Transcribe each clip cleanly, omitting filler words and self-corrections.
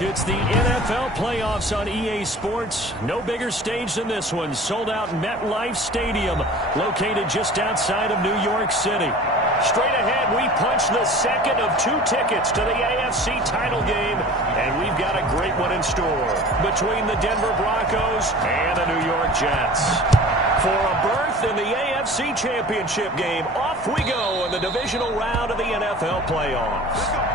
It's the NFL playoffs on EA Sports. No bigger stage than this one. Sold out MetLife Stadium, located just outside of New York City. Straight ahead, we punch the second of 2 tickets to the AFC title game, and we've got a great one in store between the Denver Broncos and the New York Jets. For a berth in the AFC Championship game, off we go in the divisional round of the NFL playoffs.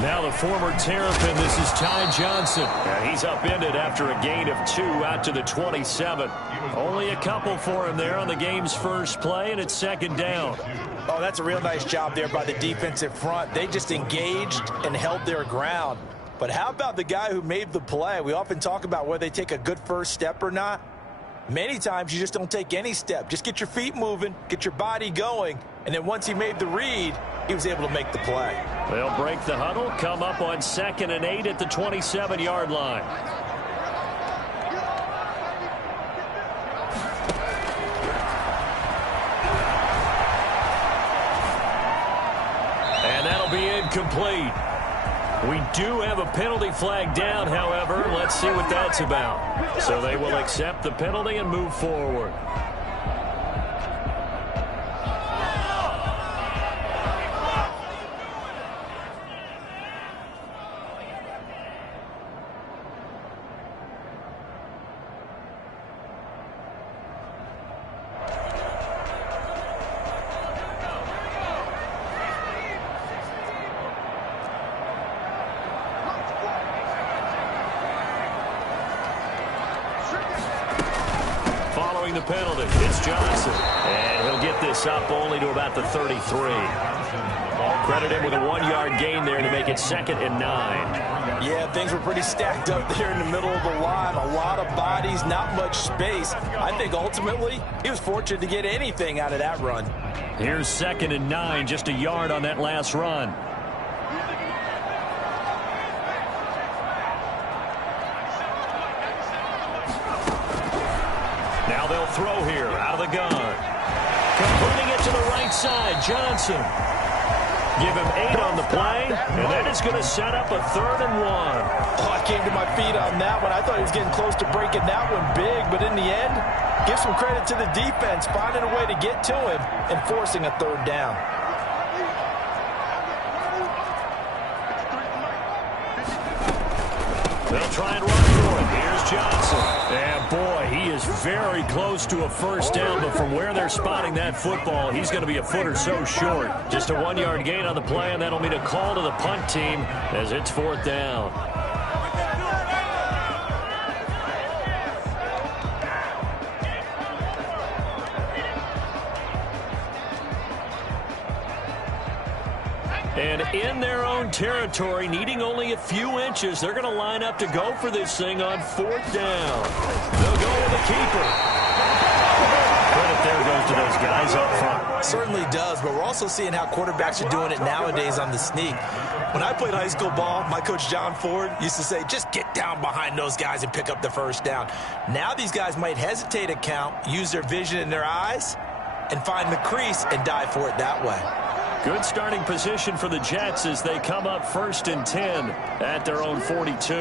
Now the former Terrapin, this is Ty Johnson. He's upended after a gain of 2 out to the 27. Only a couple for him there on the game's first play, and it's second down. Oh, that's a real nice job there by the defensive front. They just engaged and held their ground. But how about the guy who made the play? We often talk about whether they take a good first step or not. Many times you just don't take any step. Just get your feet moving, get your body going, and then once he made the read, he was able to make the play. They'll break the huddle, come up on 2nd and 8 at the 27-yard line. And that'll be incomplete. We do have a penalty flag down, however. Let's see what that's about. So they will accept the penalty and move forward. The penalty. It's Johnson. And he'll get this up only to about the 33. Credit him with a 1-yard gain there to make it 2nd and 9. Yeah, things were pretty stacked up there in the middle of the line. A lot of bodies, not much space. I think ultimately he was fortunate to get anything out of that run. Here's 2nd and 9, just a yard on that last run. Now they'll throw here out of the gun. Completing it to the right side, Johnson. Give him 8 on the play, and then it's going to set up a 3rd and 1. Oh, I came to my feet on that one. I thought he was getting close to breaking that one big, but in the end, give some credit to the defense, finding a way to get to him and forcing a 3rd down. They'll try and run for it. Here's Johnson. And boy, he is very close to a first down, but from where they're spotting that football, he's going to be a foot or so short. Just a 1-yard gain on the play, and that'll mean a call to the punt team as it's 4th down. And in their own territory, needing only a few inches, they're going to line up to go for this thing on 4th down. They'll go with the keeper. Credit there goes to those guys up front. Certainly does, but we're also seeing how quarterbacks are doing it nowadays on the sneak. When I played high school ball, my coach John Ford used to say, just get down behind those guys and pick up the first down. Now these guys might hesitate to count, use their vision in their eyes, and find the crease and dive for it that way. Good starting position for the Jets as they come up 1st and 10 at their own 42.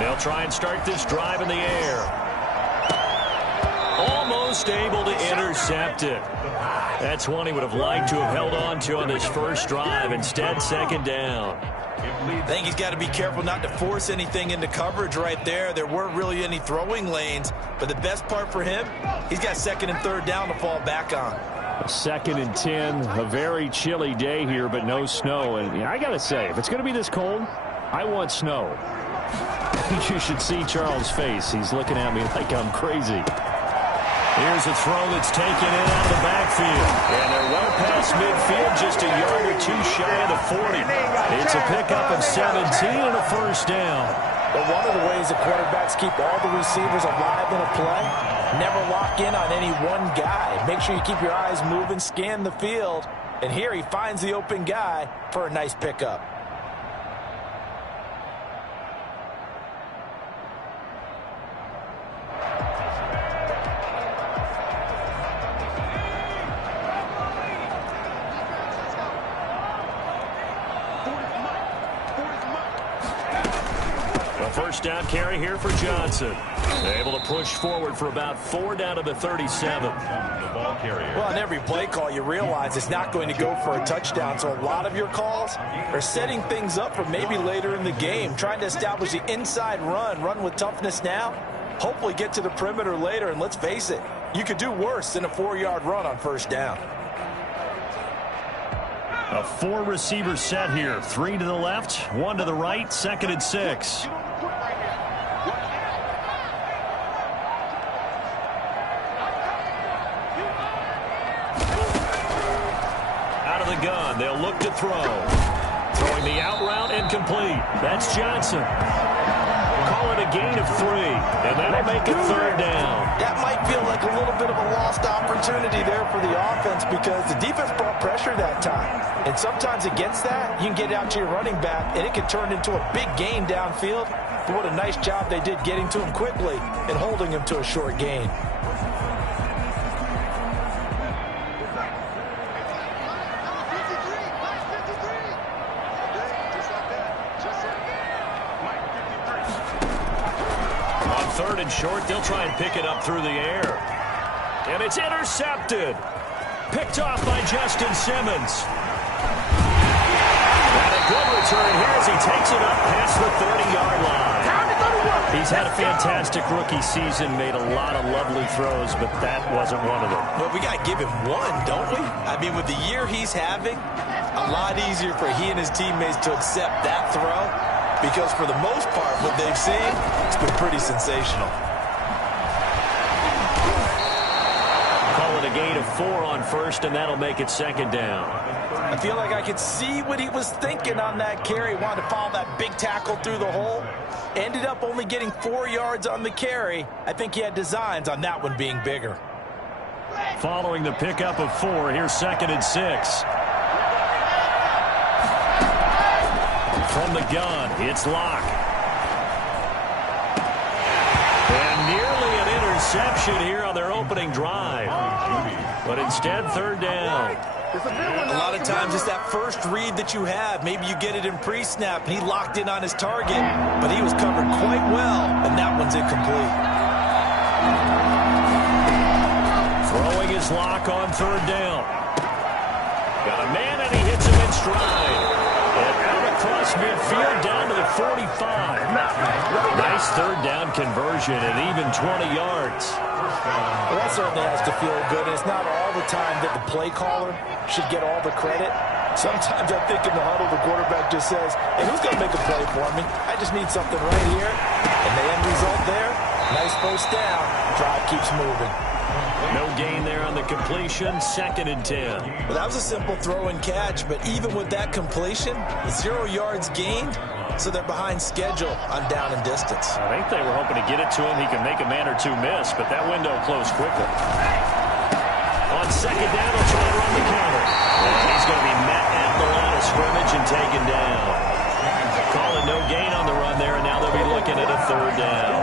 They'll try and start this drive in the air. Almost able to intercept it. That's one he would have liked to have held on to on this first drive. Instead, 2nd down. I think he's got to be careful not to force anything into coverage right there. There weren't really any throwing lanes, but the best part for him, he's got 2nd and 3rd down to fall back on. 2nd and 10, a very chilly day here, but no snow. And I got to say, if it's going to be this cold, I want snow. You should see Charles' face. He's looking at me like I'm crazy. Here's a throw that's taken in out of the backfield. And they're well past midfield, just a yard or two shy of the 40. It's a pickup of 17 and a first down. But one of the ways the quarterbacks keep all the receivers alive in a play, never lock in on any one guy. Make sure you keep your eyes moving, scan the field. And here he finds the open guy for a nice pickup. First down carry here for Johnson. Able to push forward for about 4 down to the 37. Well, on every play call, you realize it's not going to go for a touchdown. So a lot of your calls are setting things up for maybe later in the game, trying to establish the inside run with toughness now, hopefully get to the perimeter later. And let's face it, you could do worse than a 4-yard run on first down. A 4-receiver set here. 3 to the left, 1 to the right, 2nd and 6. Out of the gun, they'll look to throw. Throwing the out route incomplete. That's Johnson. Call it a gain of 3, and that'll make it 3rd down. That might feel like a little bit of a lost opportunity there for the offense because the defense brought pressure that time. And sometimes against that, you can get out to your running back, and it can turn into a big gain downfield. But what a nice job they did getting to him quickly and holding him to a short gain. On 3rd and short, they'll try and pick it up through the air. And it's intercepted. Picked off by Justin Simmons. And a good return here as he takes it up past the 30-yard line. He's had a fantastic rookie season, made a lot of lovely throws, but that wasn't one of them. Well, we got to give him one, don't we? I mean, with the year he's having, a lot easier for he and his teammates to accept that throw because for the most part, what they've seen, it's been pretty sensational. Call it a gain of 4 on first, and that'll make it 2nd down. I feel like I could see what he was thinking on that carry. Wanted to follow that big tackle through the hole. Ended up only getting 4 yards on the carry. I think he had designs on that one being bigger. Following the pickup of 4, here's 2nd and 6. From the gun, it's Locke. And nearly an interception here on their opening drive. But instead, 3rd down. A lot of times it's that first read that you have. Maybe you get it in pre-snap, and he locked in on his target, but he was covered quite well, and that one's incomplete. Throwing his Locke on 3rd down. Got a man, and he hits him in stride. And out across midfield down to the 45. Nice 3rd down conversion and even 20 yards. Well, that certainly has to feel good. And it's not all the time that the play caller should get all the credit. Sometimes I think in the huddle, the quarterback just says, hey, who's going to make a play for me? I just need something right here. And the end result there, nice first down. Drive keeps moving. No gain there on the completion, 2nd and 10. Well, that was a simple throw and catch, but even with that completion, 0 yards gained, so they're behind schedule on down and distance. I think they were hoping to get it to him. He could make a man or two miss, but that window closed quickly. On 2nd down, they'll try to run the counter. And he's going to be met at the line of scrimmage and taken down. Calling no gain on the run there, and now they'll be looking at a 3rd down.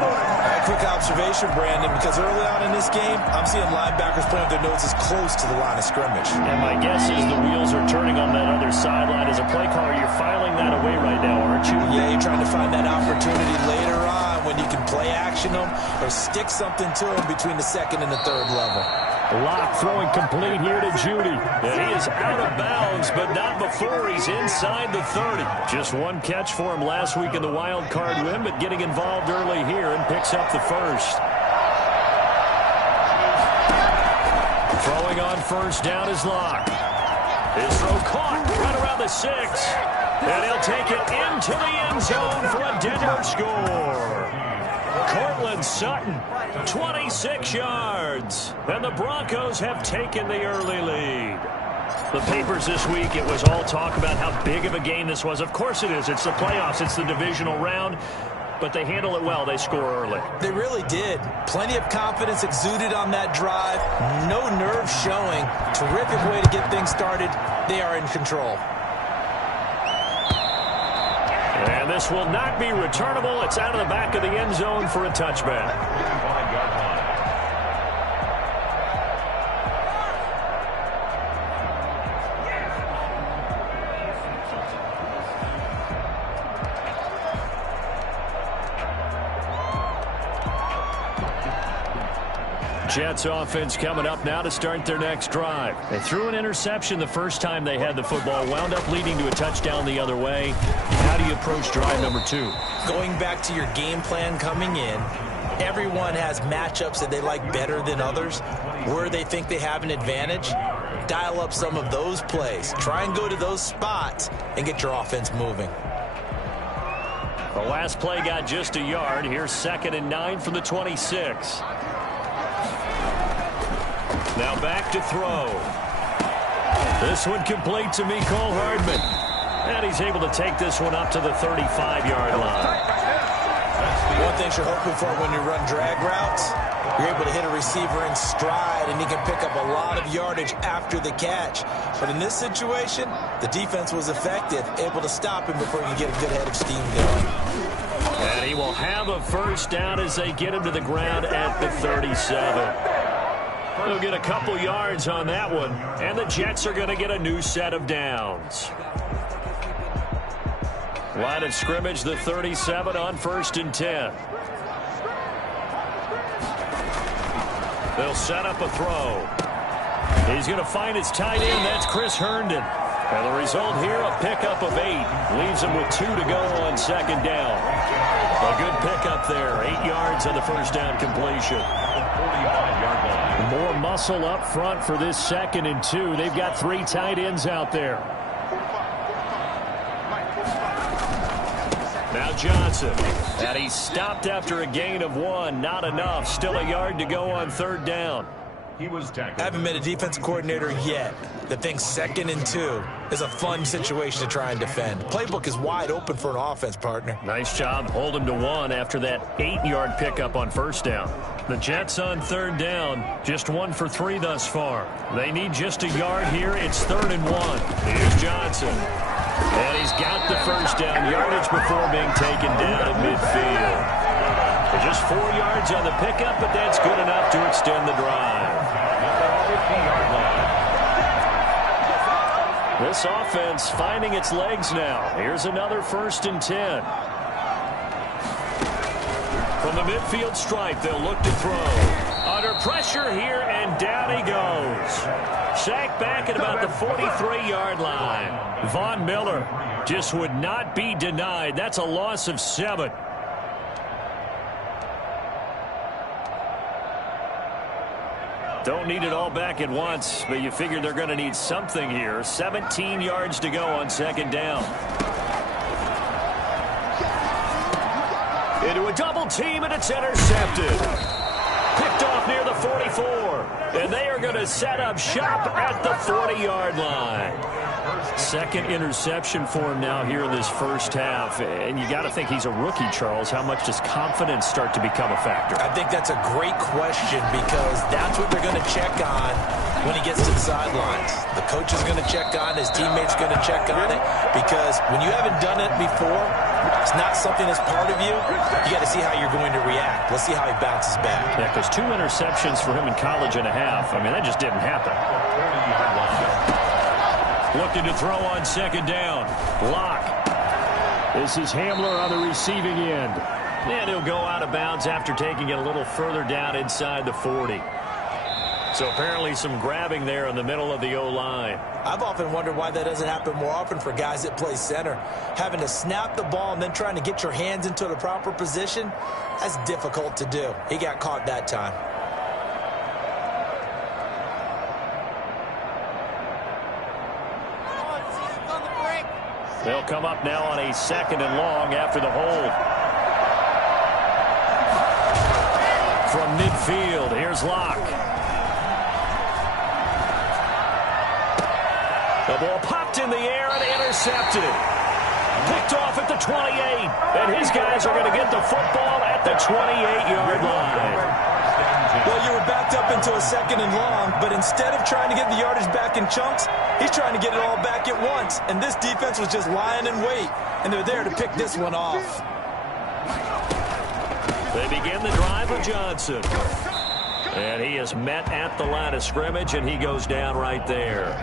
Quick observation, Brandon, because early on in this game, I'm seeing linebackers playing with their noses close to the line of scrimmage. And my guess is the wheels are turning on that other sideline. As a play caller, you're filing that away right now, aren't you? Yeah, you're trying to find that opportunity later on when you can play action them or stick something to them between the 2nd and the 3rd level. Locke throwing complete here to Judy. And he is out of bounds, but not before he's inside the 30. Just one catch for him last week in the wild card win, but getting involved early here and picks up the first. Throwing on 1st down is Locke. His throw caught right around the 6. And he'll take it into the end zone for a Denver score. Courtland Sutton, 26 yards. And the Broncos have taken the early lead. The papers this week, it was all talk about how big of a game this was. Of course it is. It's the playoffs. It's the divisional round. But they handle it well. They score early. They really did. Plenty of confidence exuded on that drive. No nerves showing. Terrific way to get things started. They are in control. And this will not be returnable. It's out of the back of the end zone for a touchback. Jets offense coming up now to start their next drive. They threw an interception the first time they had the football, wound up leading to a touchdown the other way. How do you approach drive number 2? Going back to your game plan coming in, everyone has matchups that they like better than others. Where they think they have an advantage, dial up some of those plays. Try and go to those spots and get your offense moving. The last play got just a yard. Here's 2nd and 9 from the 26. Now back to throw. This one complete to Mecole Hardman. And he's able to take this one up to the 35-yard line. One thing you're hoping for when you run drag routes, you're able to hit a receiver in stride, and he can pick up a lot of yardage after the catch. But in this situation, the defense was effective, able to stop him before he could get a good head of steam going. And he will have a first down as they get him to the ground at the 37. They'll get a couple yards on that one, and the Jets are going to get a new set of downs. Line of scrimmage, the 37 on 1st and 10. They'll set up a throw. He's going to find his tight end. That's Chris Herndon. And the result here, a pickup of 8. Leaves him with 2 to go on 2nd down. A good pickup there. 8 yards on the first down completion. More muscle up front for this 2nd and 2. They've got 3 tight ends out there. Now Johnson. And he's stopped after a gain of 1. Not enough. Still a yard to go on 3rd down. I haven't met a defense coordinator yet that thinks 2nd and 2 is a fun situation to try and defend. Playbook is wide open for an offense, partner. Nice job holding him to 1 after that 8-yard pickup on 1st down. The Jets on 3rd down, just 1 for 3 thus far. They need just a yard here. It's 3rd and 1. Here's Johnson. And he's got the first down yardage before being taken down at midfield. Just 4 yards on the pickup, but that's good enough to extend the drive. This offense finding its legs now. Here's another 1st and 10. From the midfield stripe, they'll look to throw. Under pressure here, and down he goes. Sacked back at about the 43-yard line. Von Miller just would not be denied. That's a loss of 7. Don't need it all back at once, but you figure they're going to need something here. 17 yards to go on 2nd down. Into a double team, and it's intercepted. Picked off near the 44. And they are going to set up shop at the 40-yard line. 2nd interception for him now here in this first half. And you got to think he's a rookie, Charles. How much does confidence start to become a factor? I think that's a great question, because that's what they're going to check on when he gets to the sidelines. The coach is going to check on, his teammates are going to check on it, because when you haven't done it before, it's not something that's part of you. You got to see how you're going to react. Let's see how he bounces back. Yeah, because 2 interceptions for him in college and a half. I mean, that just didn't happen. Looking to throw on 2nd down. Locke. This is Hamler on the receiving end. And he'll go out of bounds after taking it a little further down inside the 40. So apparently some grabbing there in the middle of the O-line. I've often wondered why that doesn't happen more often for guys that play center. Having to snap the ball and then trying to get your hands into the proper position, that's difficult to do. He got caught that time. They'll come up now on a 2nd and long after the hold. from midfield. Here's Locke. The ball popped in the air and intercepted. Picked off at the 28. And his guys are going to get the football at the 28-yard line. Well, you were backed up into a 2nd and long, but instead of trying to get the yardage back in chunks, he's trying to get it all back at once. And this defense was just lying in wait, and they're there to pick this one off. They begin the drive with Johnson. And he is met at the line of scrimmage, and he goes down right there.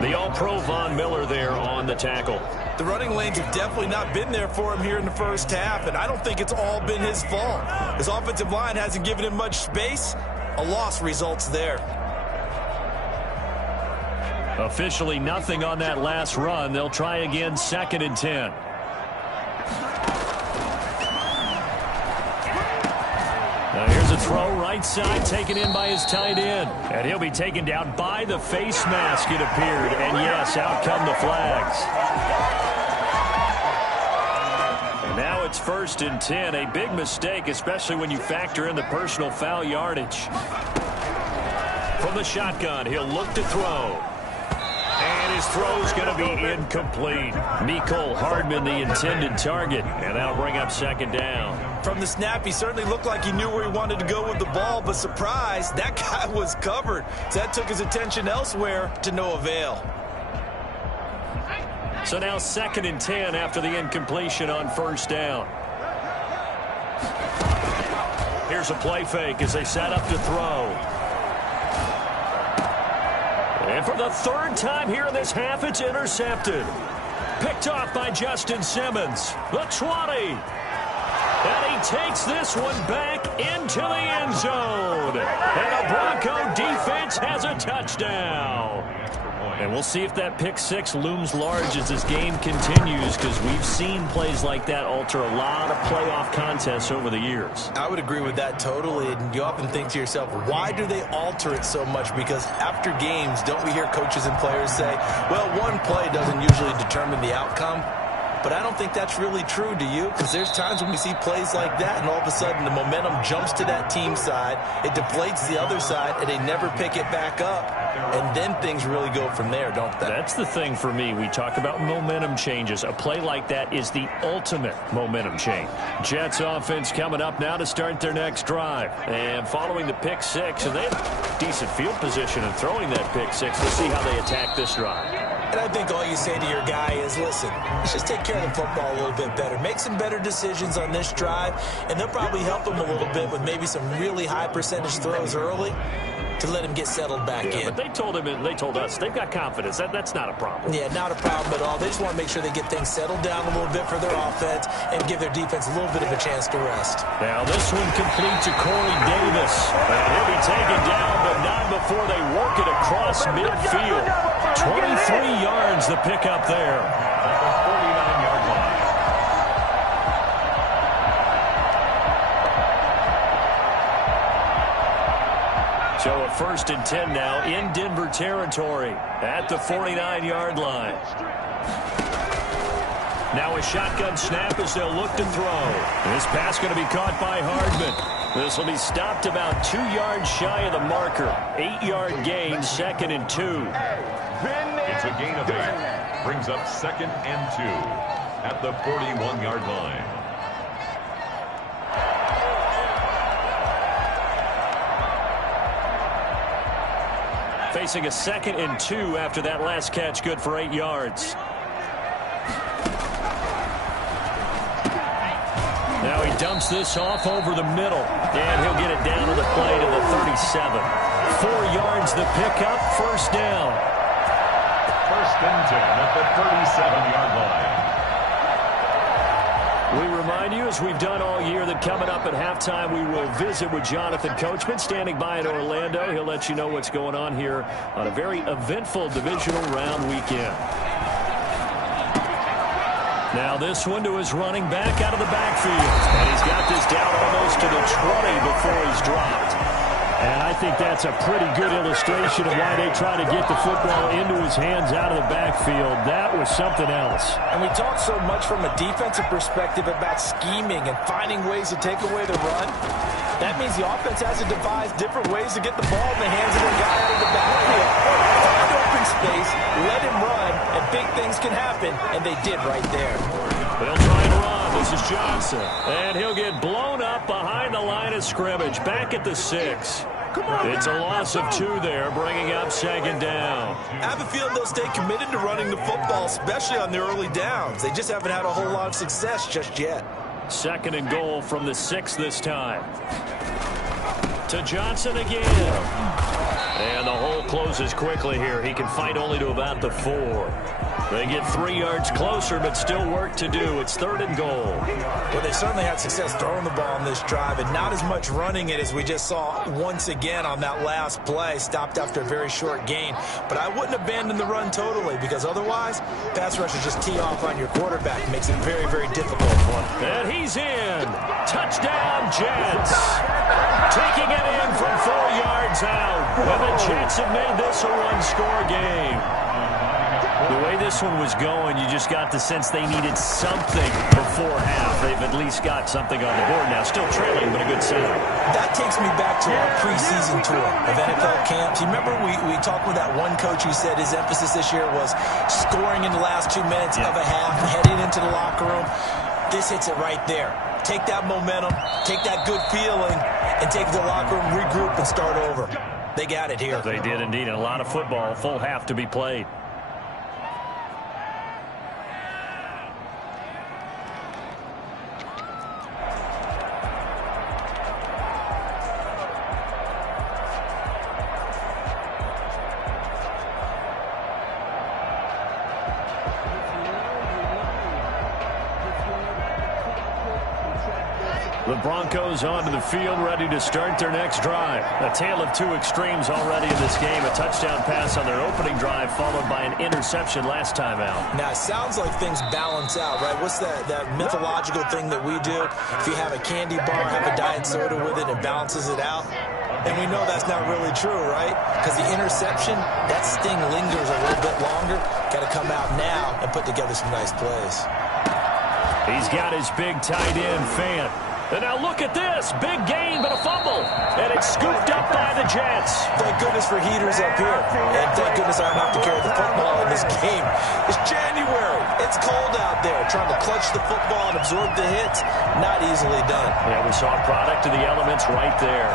The All-Pro Von Miller there on the tackle. The running lanes have definitely not been there for him here in the first half, and I don't think it's all been his fault. His offensive line hasn't given him much space. A loss results there. Officially nothing on that last run. They'll try again, 2nd and 10. Now here's a throw right side taken in by his tight end. And he'll be taken down by the face mask, it appeared. And yes, out come the flags. And now it's 1st and 10. A big mistake, especially when you factor in the personal foul yardage. From the shotgun, he'll look to throw. And his throw's going to be incomplete. Mecole Hardman, the intended target. And that'll bring up 2nd down. From the snap, he certainly looked like he knew where he wanted to go with the ball, but surprise, that guy was covered. So that took his attention elsewhere to no avail. So now 2nd and 10 after the incompletion on 1st down. Here's a play fake as they set up to throw. And for the 3rd time here in this half, it's intercepted. Picked off by Justin Simmons. The 20. And he takes this one back into the end zone. And the Bronco defense has a touchdown. And we'll see if that pick 6 looms large as this game continues, because we've seen plays like that alter a lot of playoff contests over the years. I would agree with that totally. And you often think to yourself, why do they alter it so much? Because after games, don't we hear coaches and players say, well, one play doesn't usually determine the outcome? But I don't think that's really true, do you? Because there's times when we see plays like that, and all of a sudden the momentum jumps to that team side, it deflates the other side, and they never pick it back up. And then things really go from there, don't they? That's the thing for me. We talk about momentum changes. A play like that is the ultimate momentum change. Jets offense coming up now to start their next drive. And following the pick 6, and they have decent field position and throwing that pick 6. We'll see how they attack this drive. And I think all you say to your guy is, listen, let's just take care of the football a little bit better. Make some better decisions on this drive, and they'll probably help him a little bit with maybe some really high percentage throws early to let him get settled back in. But they told him, and they told us, they've got confidence. That's not a problem. Yeah, not a problem at all. They just want to make sure they get things settled down a little bit for their offense and give their defense a little bit of a chance to rest. Now this one complete to Corey Davis. And he'll be taken down, but not before they work it across midfield. 23 yards the pickup there. At the 49-yard line. So a 1st and 10 now in Denver territory at the 49-yard line. Now a shotgun snap as they'll look to throw. This pass going to be caught by Hardman. This will be stopped about 2 yards shy of the marker. 8-yard gain, 2nd and 2. It's a gain of 8. Brings up 2nd and 2 at the 41-yard line. Facing a 2nd and 2 after that last catch, good for 8 yards. Now he dumps this off over the middle, and he'll get it down to the play to the 37. 4 yards the pickup, 1st down. 1st and 10 at the 37-yard line. We remind you, as we've done all year, that coming up at halftime, we will visit with Jonathan Coachman, standing by in Orlando. He'll let you know what's going on here on a very eventful divisional round weekend. Now this one to his running back out of the backfield. And he's got this down almost to the 20 before he's dropped. And I think that's a pretty good illustration of why they try to get the football into his hands out of the backfield. That was something else. And we talk so much from a defensive perspective about scheming and finding ways to take away the run. That means the offense has to devise different ways to get the ball in the hands of their guy out of the backfield. Find open space, let him run, and big things can happen, and they did right there. They'll try and run. This is Johnson. And he'll get blown up behind the line of scrimmage. Back at the 6. It's a loss of 2 there, bringing up second down. I have a feeling they'll stay committed to running the football, especially on the early downs. They just haven't had a whole lot of success just yet. Second and goal from the 6 this time. To Johnson again. And the hole closes quickly here. He can fight only to about the 4. They get 3 yards closer, but still work to do. It's third and goal. Well, they certainly had success throwing the ball on this drive, and not as much running it as we just saw once again on that last play. Stopped after a very short gain. But I wouldn't abandon the run totally, because otherwise, pass rushers just tee off on your quarterback. Makes it very, very difficult for him. And he's in. Touchdown, Jets. Taking it in from 4 yards out. And the Jets have made this a one-score game. The way this one was going, you just got the sense they needed something before half. They've at least got something on the board now. Still trailing, but a good setup. That takes me back to our preseason tour of NFL camps. You remember we talked with that one coach who said his emphasis this year was scoring in the last 2 minutes of a half, heading into the locker room. This hits it right there. Take that momentum, take that good feeling, and take the locker room, regroup, and start over. They got it here. They did indeed. And a lot of football, full half to be played. The Broncos onto the field, ready to start their next drive. A tale of 2 extremes already in this game. A touchdown pass on their opening drive, followed by an interception last time out. Now, it sounds like things balance out, right? What's that mythological thing that we do? If you have a candy bar, have a diet soda with it, and balances it out. And we know that's not really true, right? Because the interception, that sting lingers a little bit longer. Got to come out now and put together some nice plays. He's got his big tight end, Fant. And now look at this. Big gain, but a fumble. And it's scooped up by the Jets. Thank goodness for heaters up here. And thank goodness I don't have to carry the football in this game. It's January. It's cold out there. Trying to clutch the football and absorb the hits, not easily done. Yeah, we saw a product of the elements right there.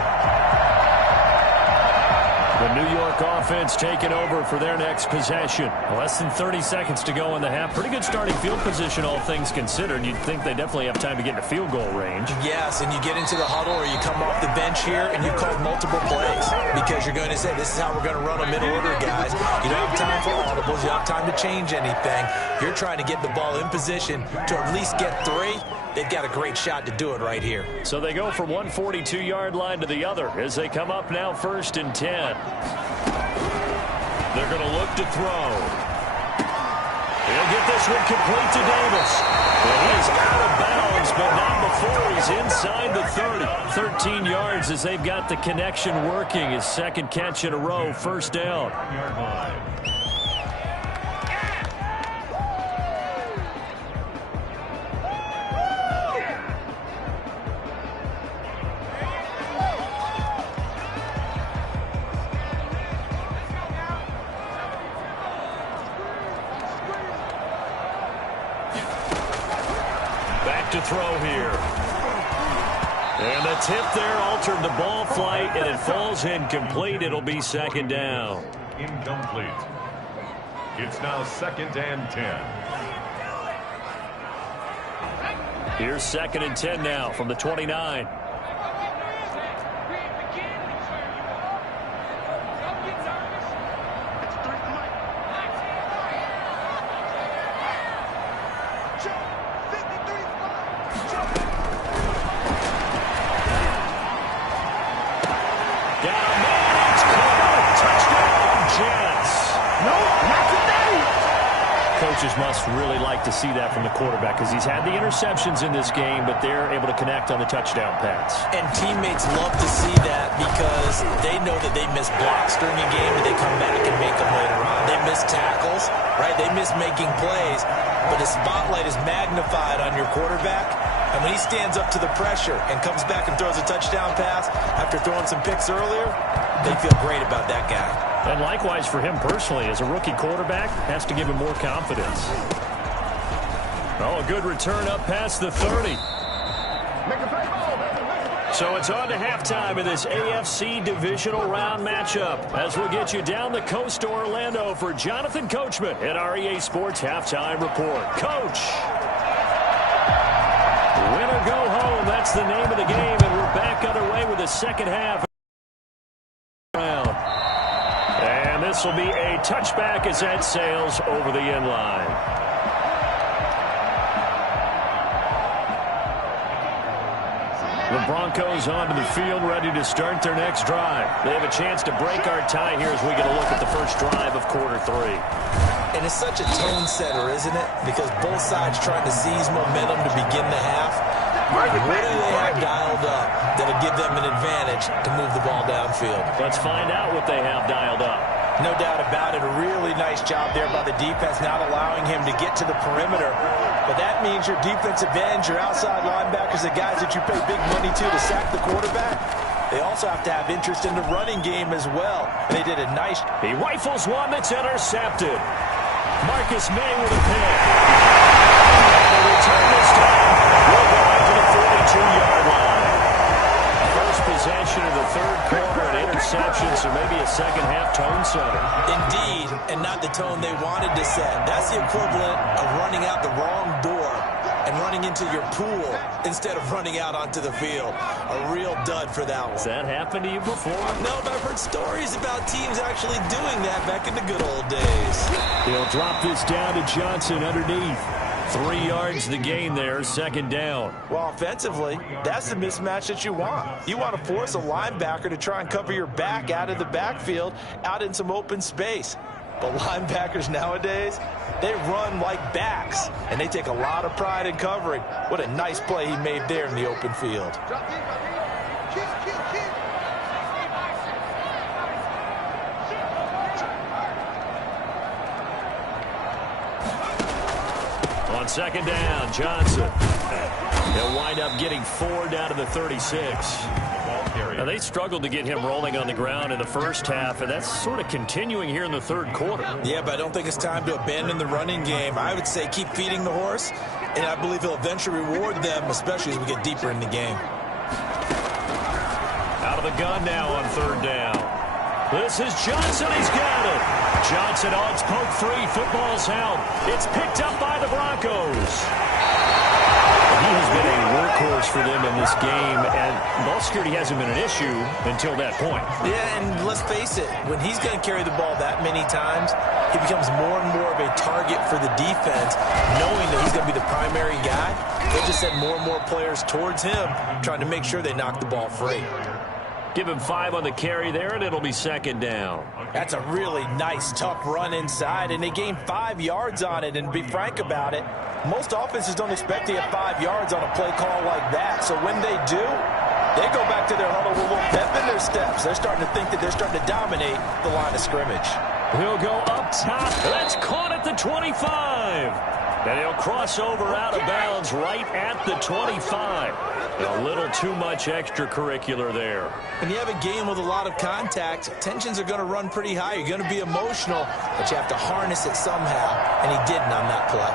The New York offense taking over for their next possession. Less than 30 seconds to go in the half. Pretty good starting field position, all things considered. You'd think they definitely have time to get into field goal range. Yes, and you get into the huddle or you come off the bench here and you call multiple plays because you're going to say, this is how we're going to run a middle order, guys. You don't have time for audibles. You don't have time to change anything. You're trying to get the ball in position to at least get 3. They've got a great shot to do it right here. So they go from one 42-yard line to the other as they come up now 1st and 10. They're going to look to throw. He'll get this one complete to Davis. And he's out of bounds, but not before he's inside the 30. 13 yards as they've got the connection working. His second catch in a row, first down. To throw here. And the tip there altered the ball flight, and it falls incomplete. It'll be second down. Incomplete. It's now 2nd and 10. Here's 2nd and 10 now from the 29. Coaches must really like to see that from the quarterback because he's had the interceptions in this game, but they're able to connect on the touchdown pass. And teammates love to see that because they know that they miss blocks during a game and they come back and make them later on. They miss tackles, right? They miss making plays, but the spotlight is magnified on your quarterback. And when he stands up to the pressure and comes back and throws a touchdown pass after throwing some picks earlier, they feel great about that guy. And likewise for him personally, as a rookie quarterback, has to give him more confidence. Oh, a good return up past the 30. So it's on to halftime in this AFC divisional round matchup as we'll get you down the coast to Orlando for Jonathan Coachman at our EA Sports Halftime Report. Coach! Win or go home, that's the name of the game, and we're back underway with the second half. And this will be a touchback as that sails over the end line. The Broncos onto the field, ready to start their next drive. They have a chance to break our tie here as we get a look at the first drive of quarter 3. And it's such a tone setter, isn't it? Because both sides trying to seize momentum to begin the half. What do they have dialed up that'll give them an advantage to move the ball downfield? Let's find out what they have dialed up. No doubt about it. A really nice job there by the defense, not allowing him to get to the perimeter. But that means your defensive ends, your outside linebackers, the guys that you pay big money to sack the quarterback, they also have to have interest in the running game as well. They did a nice... He rifles one that's intercepted. Marcus May with a pick. The return this time will go out to the 42-yard line. First possession of the third quarter, an interception, so maybe a second-half tone setter. Indeed, and not the tone they wanted to set. That's the equivalent of running out the wrong door and running into your pool instead of running out onto the field. A real dud for that one. Has that happened to you before? No, but I've heard stories about teams actually doing that back in the good old days. He'll drop this down to Johnson underneath. 3 yards the gain there, second down. Well, offensively, that's the mismatch that you want. You want to force a linebacker to try and cover your back out of the backfield, out in some open space. But linebackers nowadays, they run like backs, and they take a lot of pride in covering. What a nice play he made there in the open field. On second down, Johnson. He'll wind up getting 4 down to the 36. Now, they struggled to get him rolling on the ground in the first half, and that's sort of continuing here in the third quarter. Yeah, but I don't think it's time to abandon the running game. I would say keep feeding the horse, and I believe he'll eventually reward them, especially as we get deeper in the game. Out of the gun now on third down. This is Johnson. He's got it. Johnson odds poke free. Football's held. It's picked up by the Broncos. He has been a workhorse for them in this game, and ball security hasn't been an issue until that point. Yeah, and let's face it, when he's going to carry the ball that many times, he becomes more and more of a target for the defense, knowing that he's going to be the primary guy. They'll just send more and more players towards him, trying to make sure they knock the ball free. Give him 5 on the carry there, and it'll be second down. That's a really nice, tough run inside, and they gained 5 yards on it. And to be frank about it, most offenses don't expect to get 5 yards on a play call like that. So when they do, they go back to their huddle with a little pep in their steps. They're starting to think that they're starting to dominate the line of scrimmage. He'll go up top. That's caught at the 25. And he'll cross over out of bounds right at the 25. A little too much extracurricular there. When you have a game with a lot of contact, tensions are going to run pretty high. You're going to be emotional, but you have to harness it somehow, and he didn't on that play.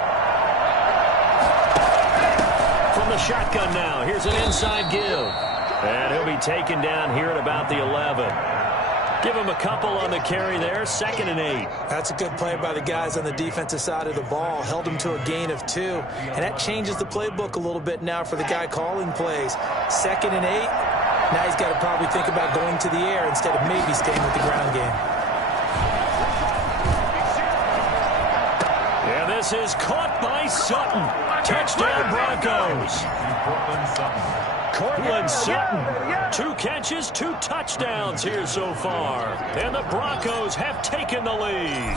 From the shotgun now, here's an inside give. And he'll be taken down here at about the 11. Give him a couple on the carry there, 2nd and 8. That's a good play by the guys on the defensive side of the ball. Held him to a gain of 2. And that changes the playbook a little bit now for the guy calling plays. 2nd and 8. Now he's got to probably think about going to the air instead of maybe staying with the ground game. And this is caught by Sutton. Touchdown Broncos. Cortland Sutton, 2 catches, 2 touchdowns here so far. And the Broncos have taken the lead.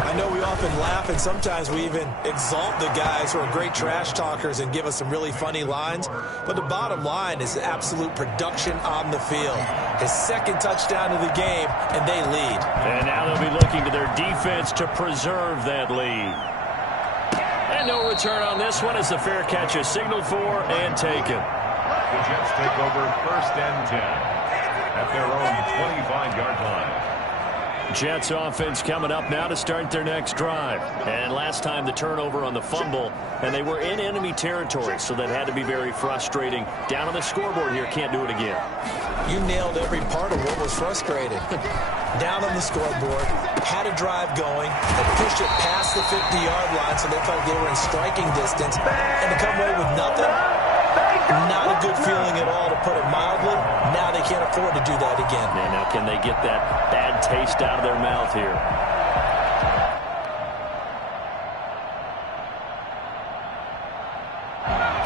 I know we often laugh, and sometimes we even exalt the guys who are great trash talkers and give us some really funny lines. But the bottom line is absolute production on the field. His 2nd touchdown of the game, and they lead. And now they'll be looking to their defense to preserve that lead. And no return on this one as the fair catch is signaled for and taken. The Jets take over 1st and 10 at their own 25-yard line. Jets offense coming up now to start their next drive. And last time the turnover on the fumble, and they were in enemy territory, so that had to be very frustrating. Down on the scoreboard here, can't do it again. You nailed every part of what was frustrating. Down on the scoreboard, had a drive going, and pushed it past the 50-yard line so they felt they were in striking distance, and to come away with nothing, not a good feeling at all, to put it mildly. Now they can't afford to do that again. Yeah, now can they get that bad taste out of their mouth here?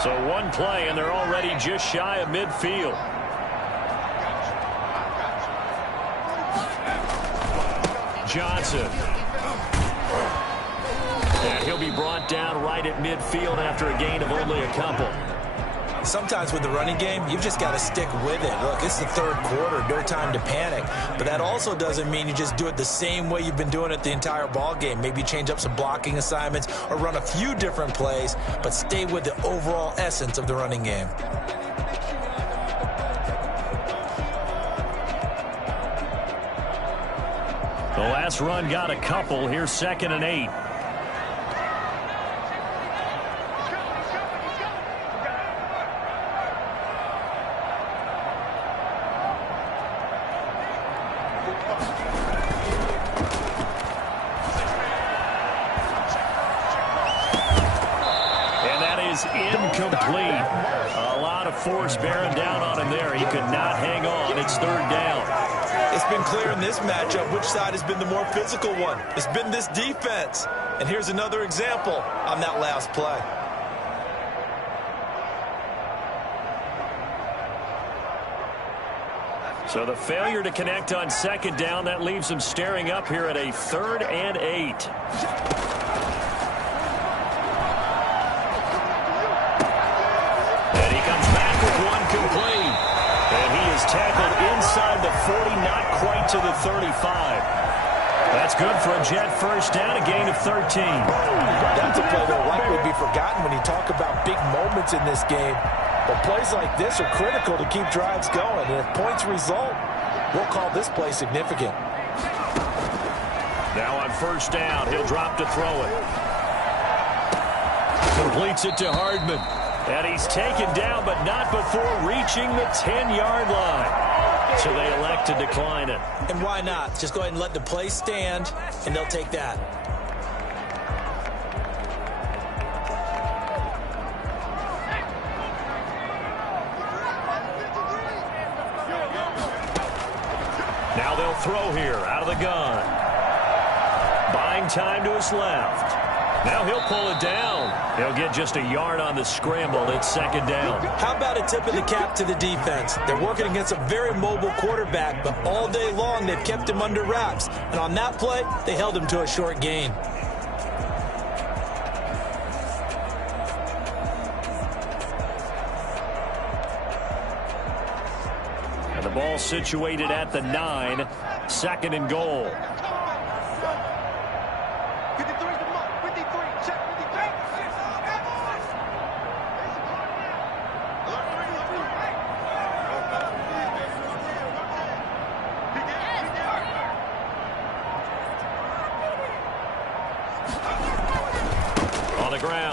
So 1 play, and they're already just shy of midfield. Johnson. And he'll be brought down right at midfield after a gain of only a couple. Sometimes with the running game, you've just got to stick with it. Look, it's the 3rd quarter, no time to panic. But that also doesn't mean you just do it the same way you've been doing it the entire ball game. Maybe change up some blocking assignments or run a few different plays, but stay with the overall essence of the running game. The last run got a couple. Here's 2nd and 8. Incomplete. A lot of force bearing down on him there. He could not hang on. It's 3rd down. It's been clear in this matchup which side has been the more physical one. It's been this defense. And here's another example on that last play. So the failure to connect on 2nd down, that leaves them staring up here at a 3rd and 8. Complete. And he is tackled inside the 40, not quite to the 35. That's good for a Jet 1st down, a gain of 13. That's a play that likely would be forgotten when you talk about big moments in this game. But plays like this are critical to keep drives going. And if points result, we'll call this play significant. Now on 1st down, he'll drop to throw it. Completes it to Hardman. And he's taken down, but not before reaching the 10-yard line. So they elect to decline it. And why not? Just go ahead and let the play stand, and they'll take that. Now they'll throw here out of the gun. Buying time to his left. Now he'll pull it down. He'll get just a yard on the scramble. It's 2nd down. How about a tip of the cap to the defense? They're working against a very mobile quarterback, but all day long they've kept him under wraps. And on that play, they held him to a short gain. And the ball situated at the 9. 2nd and goal.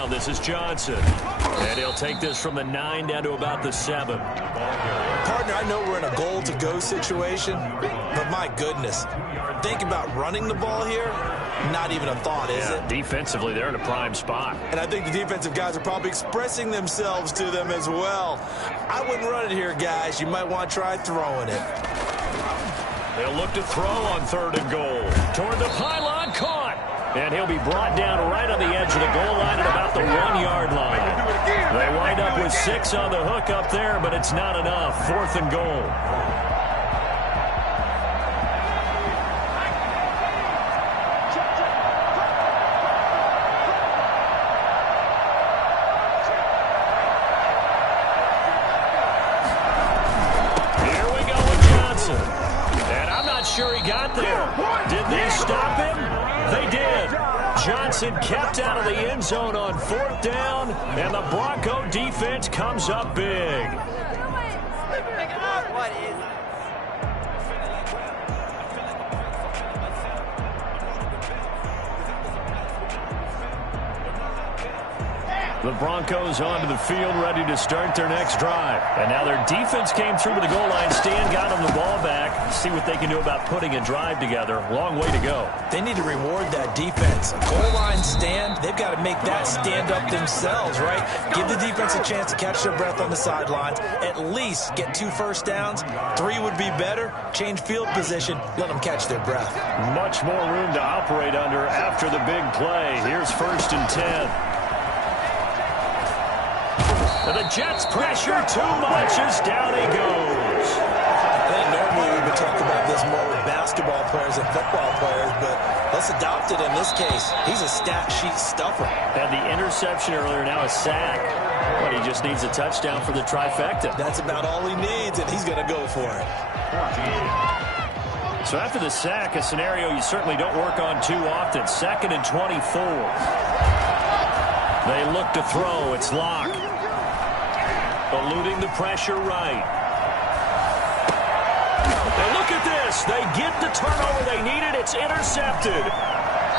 This is Johnson. And he'll take this from the 9 down to about the 7. Partner, I know we're in a goal-to-go situation, but my goodness. Think about running the ball here. Not even a thought, is it? Defensively, they're in a prime spot. And I think the defensive guys are probably expressing themselves to them as well. I wouldn't run it here, guys. You might want to try throwing it. They'll look to throw on 3rd and goal. Toward the pylon, caught. And he'll be brought down right on the edge of the goal line at about the 1-yard line. They wind up with 6 on the hook up there, but it's not enough. 4th and goal. Sure he got there. Did they stop him? They did. Johnson kept out of the end zone on 4th down, and the Bronco defense comes up big. The Broncos onto the field, ready to start their next drive. And now their defense came through to the goal line stand, got them the ball back. See what they can do about putting a drive together. Long way to go. They need to reward that defense. Goal line stand, they've got to make that stand up themselves, right? Give the defense a chance to catch their breath on the sidelines. At least get 2 first downs. 3 would be better. Change field position. Let them catch their breath. Much more room to operate under after the big play. Here's 1st and 10. And the Jets pressure too much as down he goes. I think normally we would talk about this more with basketball players and football players, but let's adopt it in this case. He's a stat sheet stuffer. Had the interception earlier, now a sack. But he just needs a touchdown for the trifecta. That's about all he needs, and he's going to go for it. So after the sack, a scenario you certainly don't work on too often. 2nd and 24. They look to throw. It's Locke. Eluding the pressure right. And look at this. They get the turnover they needed. It's intercepted.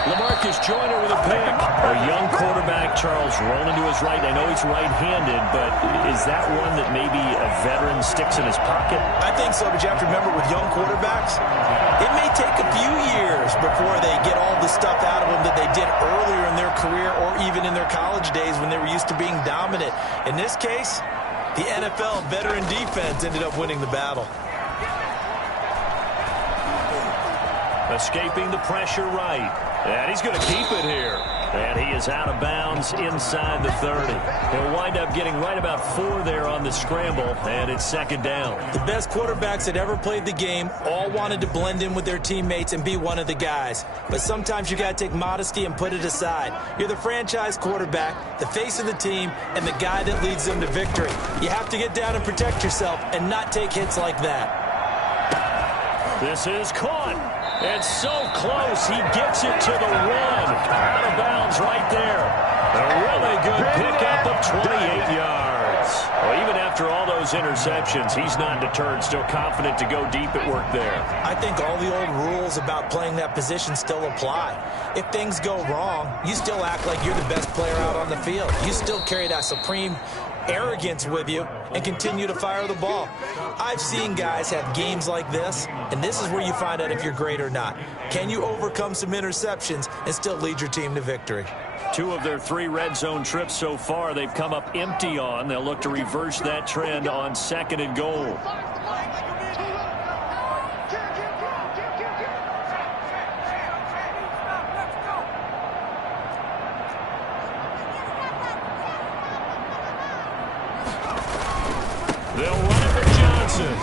LaMarcus Joyner with a pick. A young quarterback, Charles, rolling to his right. I know he's right-handed, but is that one that maybe a veteran sticks in his pocket? I think so, but you have to remember with young quarterbacks, it may take a few years before they get all the stuff out of them that they did earlier in their career or even in their college days when they were used to being dominant. In this case, the NFL veteran defense ended up winning the battle. Escaping the pressure right. And he's going to keep it here. And he is out of bounds inside the 30. He'll wind up getting right about 4 there on the scramble, and it's 2nd down. The best quarterbacks that ever played the game all wanted to blend in with their teammates and be one of the guys. But sometimes you got to take modesty and put it aside. You're the franchise quarterback, the face of the team, and the guy that leads them to victory. You have to get down and protect yourself and not take hits like that. This is caught. It's so close. He gets it to the 1. Out of bounds right there. A really good pickup of 28 yards. Well, even after all those interceptions, he's not deterred. Still confident to go deep at work there. I think all the old rules about playing that position still apply. If things go wrong, you still act like you're the best player out on the field. You still carry that supreme arrogance with you and continue to fire the ball. I've seen guys have games like this, and this is where you find out if you're great or not. Can you overcome some interceptions and still lead your team to victory? 2 of their 3 red zone trips so far they've come up empty on. They'll look to reverse that trend on 2nd and goal. They'll run it with Johnson.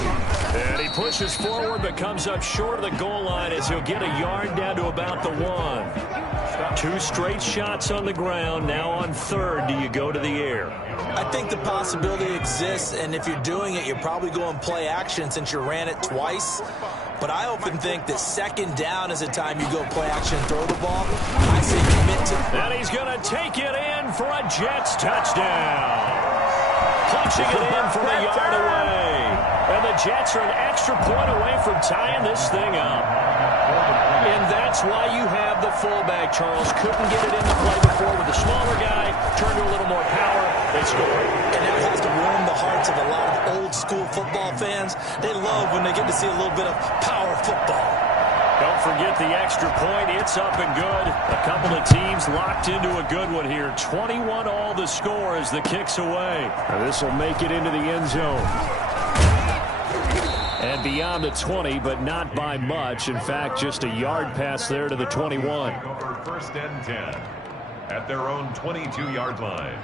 And he pushes forward but comes up short of the goal line as he'll get a yard down to about the 1. 2 straight shots on the ground. Now on 3rd, do you go to the air? I think the possibility exists, and if you're doing it, you're probably going play action since you ran it twice. But I often think that 2nd down is a time you go play action and throw the ball. I say commit to... And he's going to take it in for a Jets touchdown. Punching it in from a yard away. And the Jets are an extra point away from tying this thing up. And that's why you have the fullback, Charles. Couldn't get it into play before with the smaller guy. Turned to a little more power. They scored. And that has to warm the hearts of a lot of old-school football fans. They love when they get to see a little bit of power football. Don't forget the extra point. It's up and good. A couple of teams locked into a good one here. 21 all the score as the kick's away. Now this will make it into the end zone. And beyond the 20, but not by much. In fact, just a yard pass there to the 21. First and 10 at their own 22-yard line.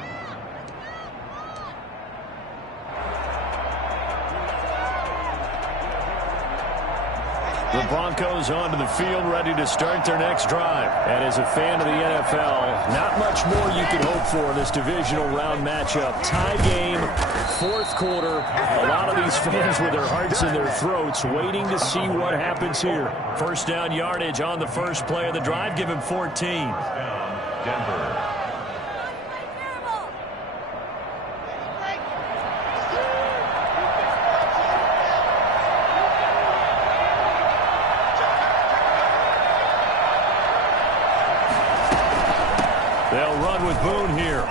The Broncos onto the field, ready to start their next drive. And as a fan of the NFL, not much more you can hope for in this divisional round matchup. Tie game, fourth quarter. A lot of these fans with their hearts in their throats waiting to see what happens here. First down yardage on the first play of the drive. Give him 14. Denver. They'll run with Boone here.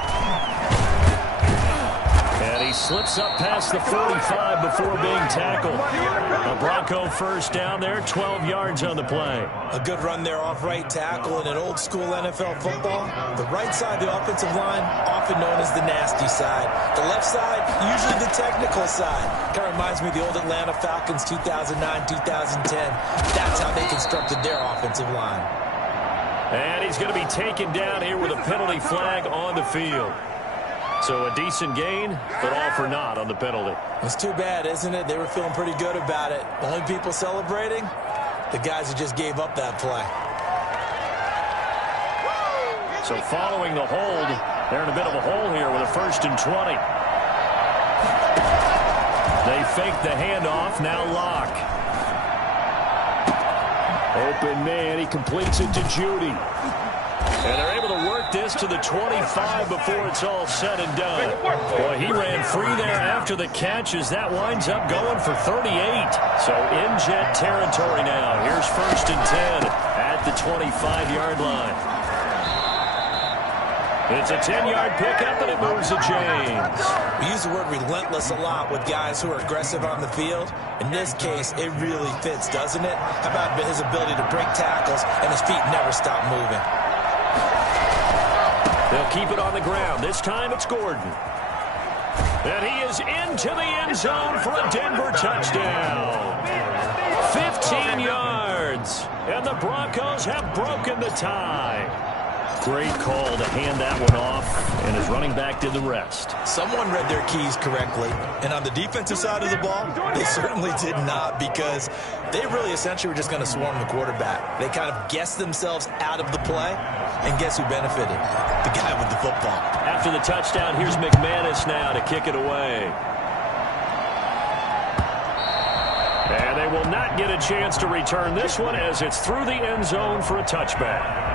And he slips up past the 45 before being tackled. A Bronco first down there, 12 yards on the play. A good run there off right tackle in an old school NFL football. The right side of the offensive line, often known as the nasty side. The left side, usually the technical side. Kind of reminds me of the old Atlanta Falcons 2009, 2010. That's how they constructed their offensive line. And he's going to be taken down here with a penalty flag on the field. So a decent gain, but all for naught on the penalty. It's too bad, isn't it? They were feeling pretty good about it. The only people celebrating, the guys who just gave up that play. So following the hold, they're in a bit of a hole here with a 1st and 20. They fake the handoff, now Locke. Open man, he completes it to Judy. And they're able to work this to the 25 before it's all said and done. Boy, he ran free there after the catch as that winds up going for 38. So in Jet territory now. Here's 1st and 10 at the 25-yard line. It's a 10-yard pickup, and it moves the chains. We use the word relentless a lot with guys who are aggressive on the field. In this case, it really fits, doesn't it? How about his ability to break tackles and his feet never stop moving? They'll keep it on the ground. This time it's Gordon. And he is into the end zone for a Denver touchdown. 15 yards. And the Broncos have broken the tie. Great call to hand that one off, and his running back did the rest. Someone read their keys correctly, and on the defensive side of the ball, they certainly did not, because they really essentially were just going to swarm the quarterback. They kind of guessed themselves out of the play, and guess who benefited? The guy with the football. After the touchdown, here's McManus now to kick it away. And they will not get a chance to return this one as it's through the end zone for a touchback.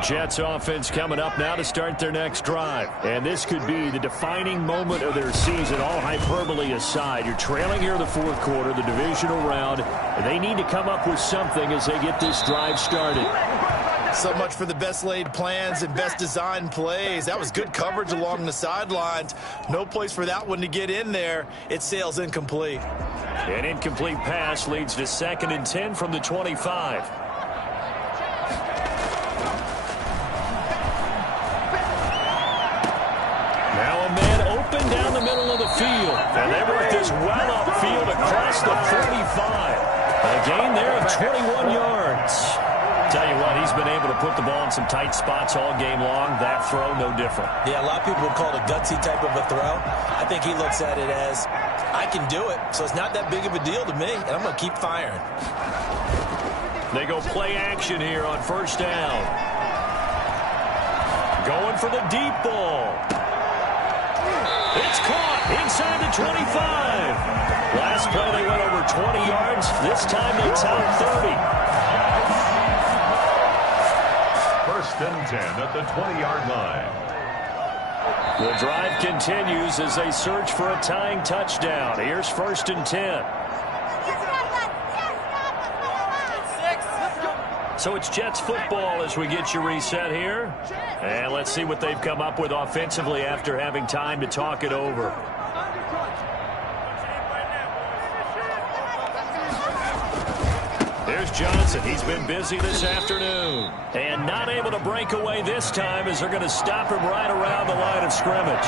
Jets offense coming up now to start their next drive. And this could be the defining moment of their season, all hyperbole aside. You're trailing here in the fourth quarter, the divisional round. And they need to come up with something as they get this drive started. So much for the best laid plans and best designed plays. That was good coverage along the sidelines. No place for that one to get in there. It sails incomplete. An incomplete pass leads to 2nd and 10 from the 25. Now a man open down the middle of the field. And they work this well upfield across the 45. A gain there of 21 yards. Tell you what, he's been able to put the ball in some tight spots all game long. That throw, no different. Yeah, a lot of people would call it a gutsy type of a throw. I think he looks at it as, I can do it, so it's not that big of a deal to me, and I'm going to keep firing. They go play action here on 1st down. Going for the deep ball. It's caught inside the 25. Last play they went over 20 yards. This time they top 30. 1st and 10 at the 20-yard line. The drive continues as they search for a tying touchdown. Here's 1st and 10. So it's Jets football as we get you reset here. And let's see what they've come up with offensively after having time to talk it over. There's Johnson. He's been busy this afternoon. And not able to break away this time as they're going to stop him right around the line of scrimmage.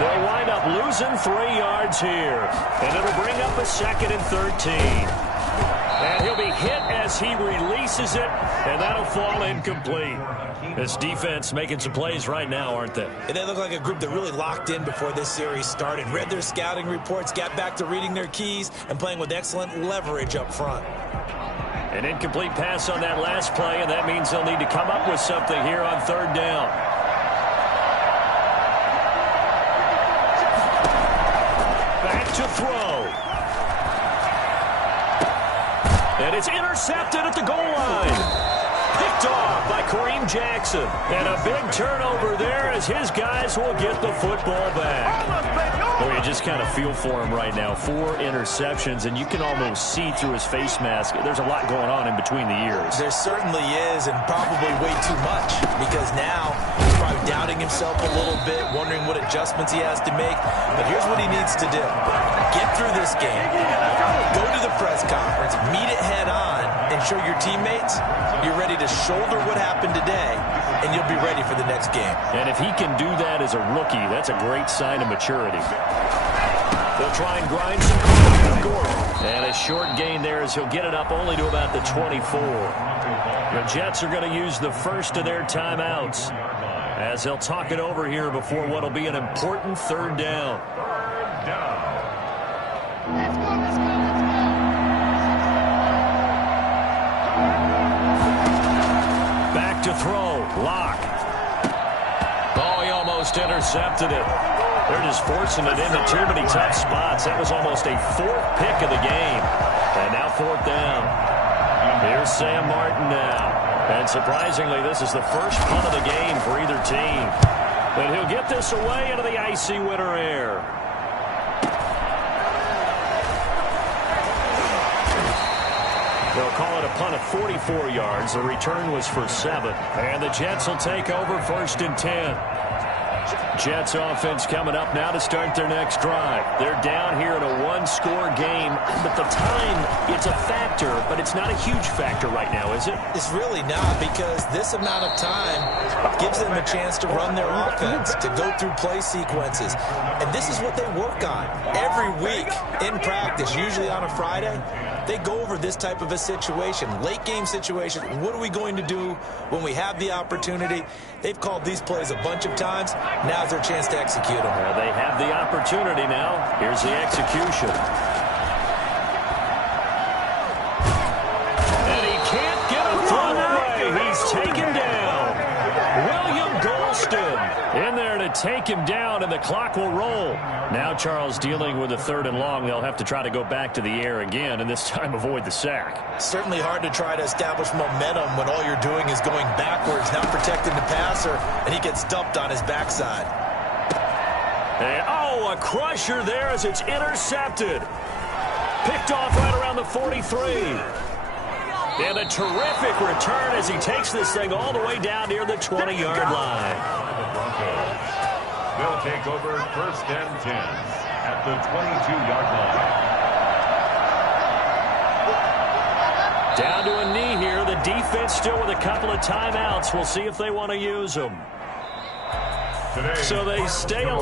They'll wind up losing 3 yards here. And it'll bring up a 2nd and 13. And he'll be hit as he releases it, and that'll fall incomplete. This defense making some plays right now, aren't they? And they look like a group that really locked in before this series started, read their scouting reports, got back to reading their keys, and playing with excellent leverage up front. An incomplete pass on that last play, and that means they'll need to come up with something here on 3rd down. Back to throw. And it's intercepted at the goal line. Picked off by Kareem Jackson. And a big turnover there as his guys will get the football back. Well, you just kind of feel for him right now. 4 interceptions, and you can almost see through his face mask. There's a lot going on in between the ears. There certainly is, and probably way too much, because now he's probably doubting himself a little bit, wondering what adjustments he has to make. But here's what he needs to do. Get through this game. Go to the press conference, meet it head on, and show your teammates you're ready to shoulder what happened today, and you'll be ready for the next game. And if he can do that as a rookie, that's a great sign of maturity. They'll try and grind some Gordon. And a short gain there as he'll get it up only to about the 24. The Jets are going to use the first of their timeouts as they'll talk it over here before what will be an important 3rd down. Back to throw. Lock. Oh, he almost intercepted it. They're just forcing it into too many tough spots. That was almost a 4th pick of the game. And now 4th down. Here's Sam Martin now. And surprisingly, this is the first punt of the game for either team. And he'll get this away into the icy winter air. They'll call it a punt of 44 yards. The return was for 7. And the Jets will take over 1st and 10. Jets offense coming up now to start their next drive. They're down here in a 1-score game. But the time, it's a factor, but it's not a huge factor right now, is it? It's really not, because this amount of time gives them a chance to run their offense, to go through play sequences. And this is what they work on every week in practice, usually on a Friday. They go over this type of a situation, late game situation. What are we going to do when we have the opportunity? They've called these plays a bunch of times. Now's their chance to execute them. Well, they have the opportunity now. Here's the execution. And he can't get a throw away. He's taken down. William Golston in there to take him down, and the clock will roll. Now Charles dealing with a 3rd and long. They'll have to try to go back to the air again, and this time avoid the sack. Certainly hard to try to establish momentum when all you're doing is going backwards, not protecting the passer, and he gets dumped on his backside. And, oh, a crusher there as it's intercepted. Picked off right around the 43. And a terrific return as he takes this thing all the way down near the 20-yard line. They'll take over 1st and 10 at the 22-yard line. Down to a knee here. The defense still with a couple of timeouts. We'll see if they want to use them. So they stay alive.